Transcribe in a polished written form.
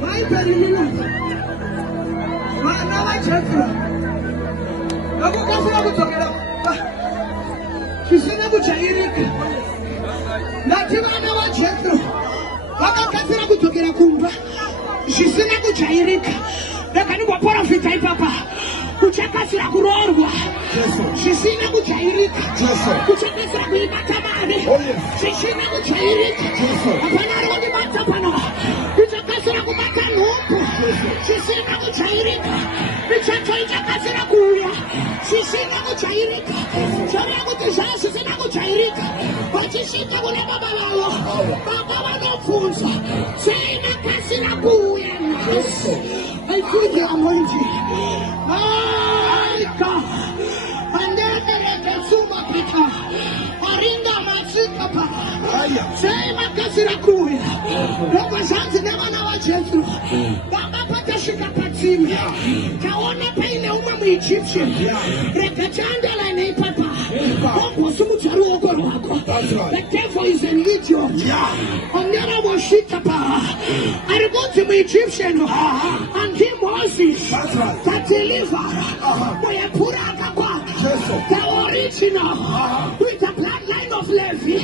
My perimino. Now I check her. No kujairika. Zvisina kujairika. Nativa now check her. Vakakasira kudzokera kumba. Zvisina kujairika. Ndakaningwa profita ipapa. Kuchakasira kuroorwa. Zvisina kujairika. Kuchakasira kuibata mari. Zvisina kujairika. Hapana arikundibata pano. Kuchakasira kubata nhumbu. Zvisina kujairika. Michato ichakasira kuuya. Zvisina kujairika. Zvaria kuti zvisina kujairika. Vachisvika kune baba vavo. Baba vanobvunza. Sei makasira kuuya nhasi? I feel the anointing. My God. And then the Zuma Pika. Arinda Masikapa. Say makasira kuuya. Nobazanzi never know Jesu. Baba patashika patimi. Kaona paine umwe mu Egyptian. Rekachanda ne papa. Oko sumucharu oko wako. The devil is an idiot. Ongera woshika pa. I go to the Egyptian and he Moses that deliver. We put the original with the bloodline of Levi.